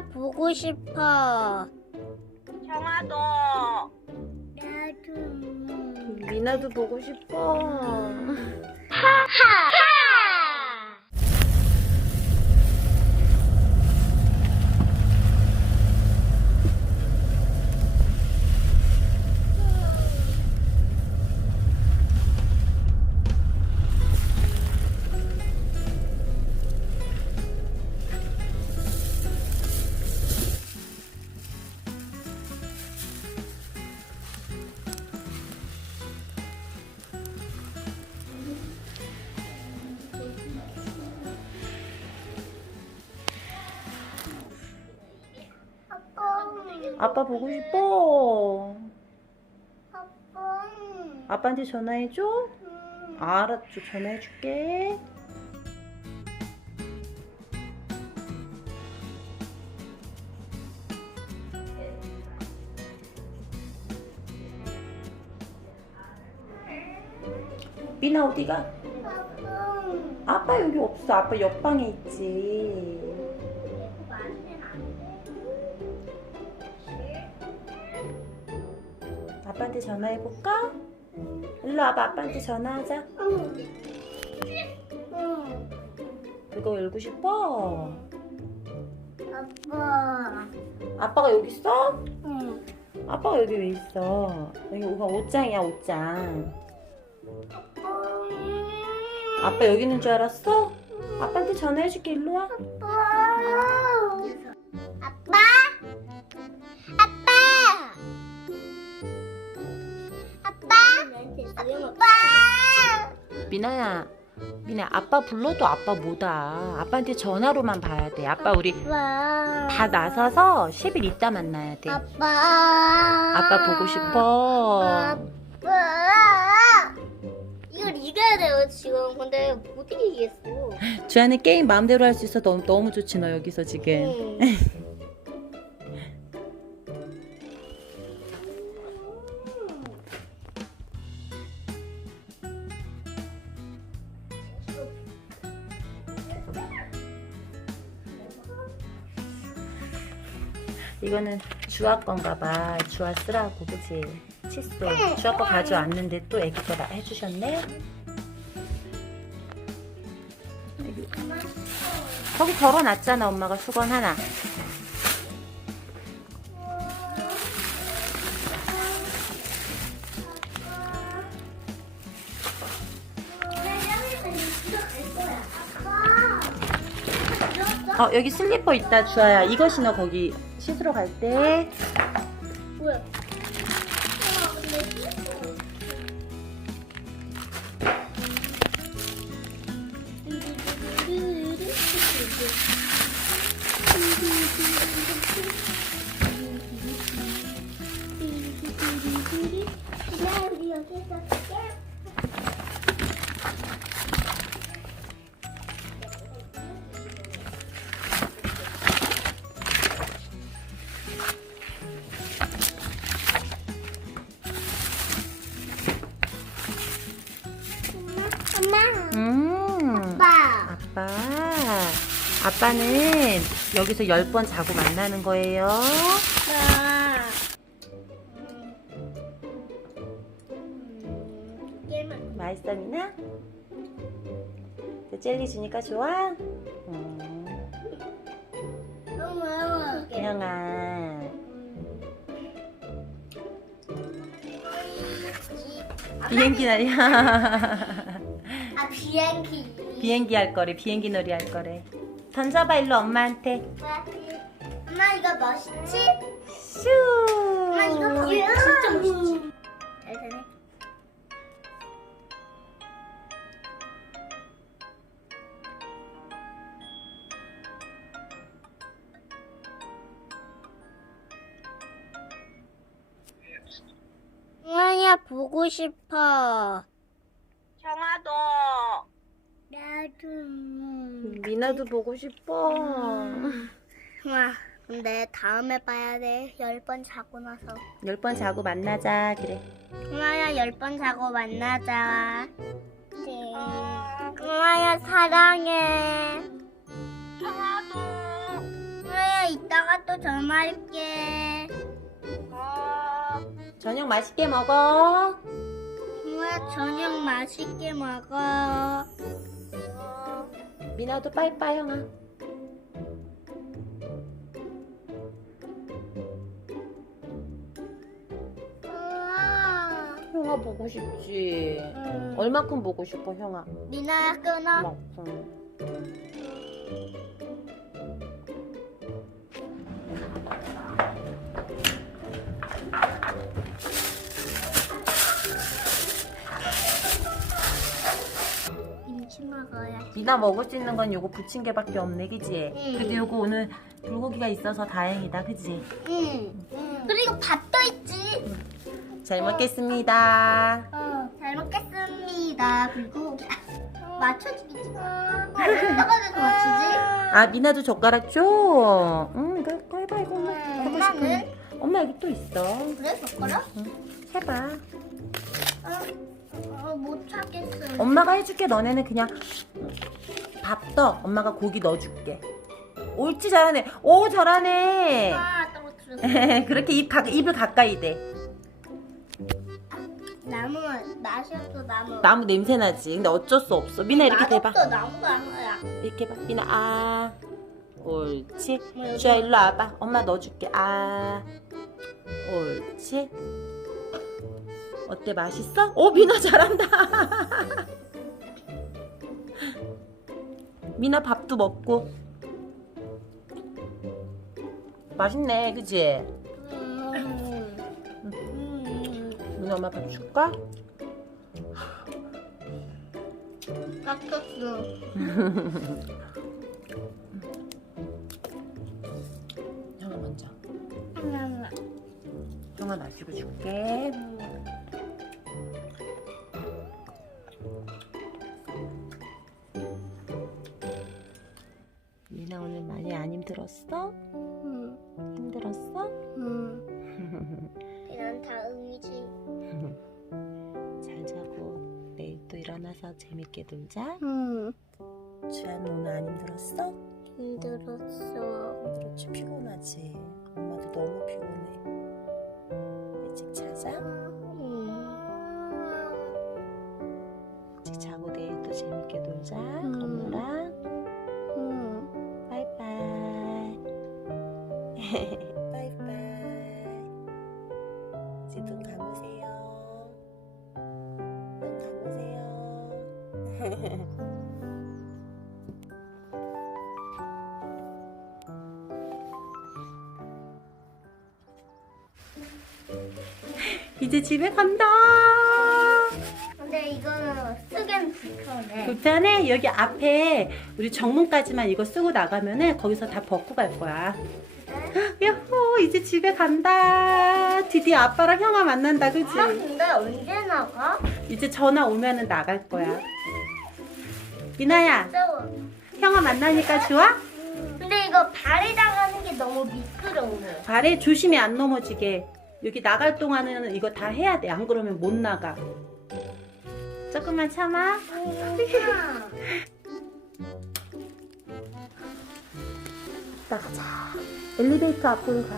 보고 싶어. 형아도 나도. 미나도 보고 싶어. 아빠. 아빠 보고 싶어. 아빠. 아빠한테 전화해줘? 알았죠. 전화해줄게. 미나 어디가? 아빠. 아빠 여기 없어. 아빠 옆방에 있지. 아빠한테 전화해볼까? 일로 와봐. 아빠한테 전화하자. 그거 열고 싶어? 아빠. 아빠가 여기 있어? 응. 아빠가 여기 왜 있어? 여기 오가 옷장이야 옷장. 아빠 여기 있는 줄 알았어? 아빠한테 전화해줄게 일로 와. 아빠. 미나야, 미나 아빠 불러도 아빠 못 와. 아빠한테 전화로만 봐야 돼. 아빠 우리 아빠. 다 나서서 10일 있다 만나야 돼. 아빠. 아빠 보고 싶어. 아빠. 이걸 이겨야 돼요 지금. 근데 못 이기겠어. 주아는 게임 마음대로 할 수 있어 너무 너무 좋지 너 여기서 지금. 응. 이거는 주아 건가 봐. 주아 쓰라고 그치? 칫솔. 주아 거 가져왔는데 또 애기 거 다 해주셨네? 거기 걸어놨잖아 엄마가 수건 하나. 어 여기 슬리퍼 있다 주아야. 이거 신어 거기 씻으러 갈 때. 뭐야? 아빠는 여기서 열번 자고 만나는 거예요. 맛있어, 미나? 그 젤리 주니까 좋아? 음. 형아. 비행기 날이야. 아 비행기. 비행기 할 거래, 비행기 놀이 할 거래. 던져봐, 일로 엄마한테. 엄마 이거 멋있지? 슈! 엄마 이거 봐. 진짜 멋있지? 잘 되네. 엄마야 보고 싶어. 형아도 나도. 미나도 보고 싶어. 엄마 근데 다음에 봐야 돼. 열 번 자고 나서. 열 번 자고 만나자, 그래. 엄마야 열 번 자고 만나자. 네. 어, 엄마야 사랑해. 형아도 엄마야 이따가 또 전화할게. 어, 저녁 맛있게 먹어. 형아 저녁 맛있게 먹어. 어. 미나도 빠이빠이 형아. 우와. 형아 보고 싶지. 응. 얼마큼 보고 싶어 형아? 미나야 끊어. 뭐, 김치 먹어야. 미나 먹을 수 있는 건 요거 부침개밖에 없네, 그지? 응. 근데 요거 오늘 불고기가 있어서 다행이다, 그지? 응. 그리고 밥도 있지. 잘 먹겠습니다. 어, 잘 먹겠습니다. 그리고 맞춰주기. 어디다가 맞추지? 아, 미나도 젓가락 줘. 응, 이거, 이거 해봐, 이거. 엄마 음, 하고? 싶은. 엄마 여기 또 있어. 그래 젓가락? 해봐. 어, 어, 못 찾겠어. 엄마가 해줄게. 너네는 그냥 밥 떠. 엄마가 고기 넣어줄게. 옳지, 잘하네. 오, 잘하네. 아, 떨어뜨렸어. 그렇게 입, 가, 입을 가까이 대. 나무 맛이 없어 나무. 나무 냄새 나지. 근데 어쩔 수 없어. 미나 이렇게 대봐. 맛없어 나무가 아니야. 이렇게 봐. 미나 아. 옳지. 뭐 주야 일로 와봐. 엄마 넣어줄게. 아. 옳지. 어때 맛있어? 오 미나 잘한다. 미나 밥도 먹고. 맛있네, 그지? 음. 음. 미나 엄마 밥 줄까? 깎였어. 형아 먼저. 하나. 형아 마시고 줄게. 미 다음이지. 잘 자고 내일 또 일어나서 재밌게 놀자. 음. 주한 오늘 안 힘들었어? 힘들었어. 그렇지 피곤하지. 엄마도 너무 피곤해. 일찍 자자. 음. 일찍 자고 내일 또 재밌게 놀자. 음. 엄마랑 음. 바이바이. 바이바이. 이제 집에 간다. 근데 이거는 쓰기엔 불편해. 불편해? 여기 앞에 우리 정문까지만 이거 쓰고 나가면은 거기서 다 벗고 갈 거야. 야호 이제 집에 간다. 드디어 아빠랑 형아 만난다, 그치? 아 근데 언제 나가? 이제 전화 오면은 나갈 거야. 무서워. 형아 만나니까 좋아? 근데 이거 발에 나가는 게 너무 미끄러워. 발에 조심히 안 넘어지게. 여기 나갈 동안은 이거 다 해야 돼. 안 그러면 못 나가. 조금만 참아. 나가자. 엘리베이터 앞으로 가.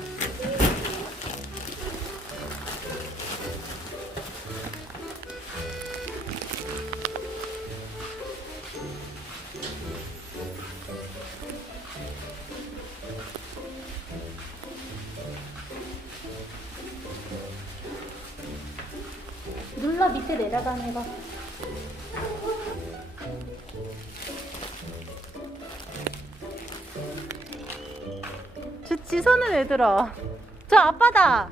눌러 밑에 내려가는 거. 좋지 손을 왜 들어? 저 아빠다.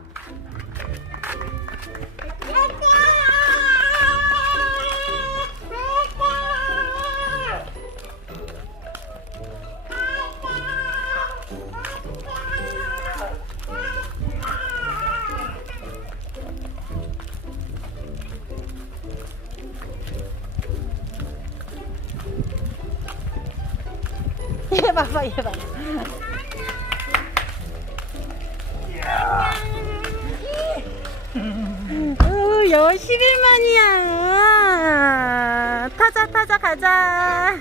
봐봐 얘 봐. 오, 여 10일 만이야. 타자 타자 가자.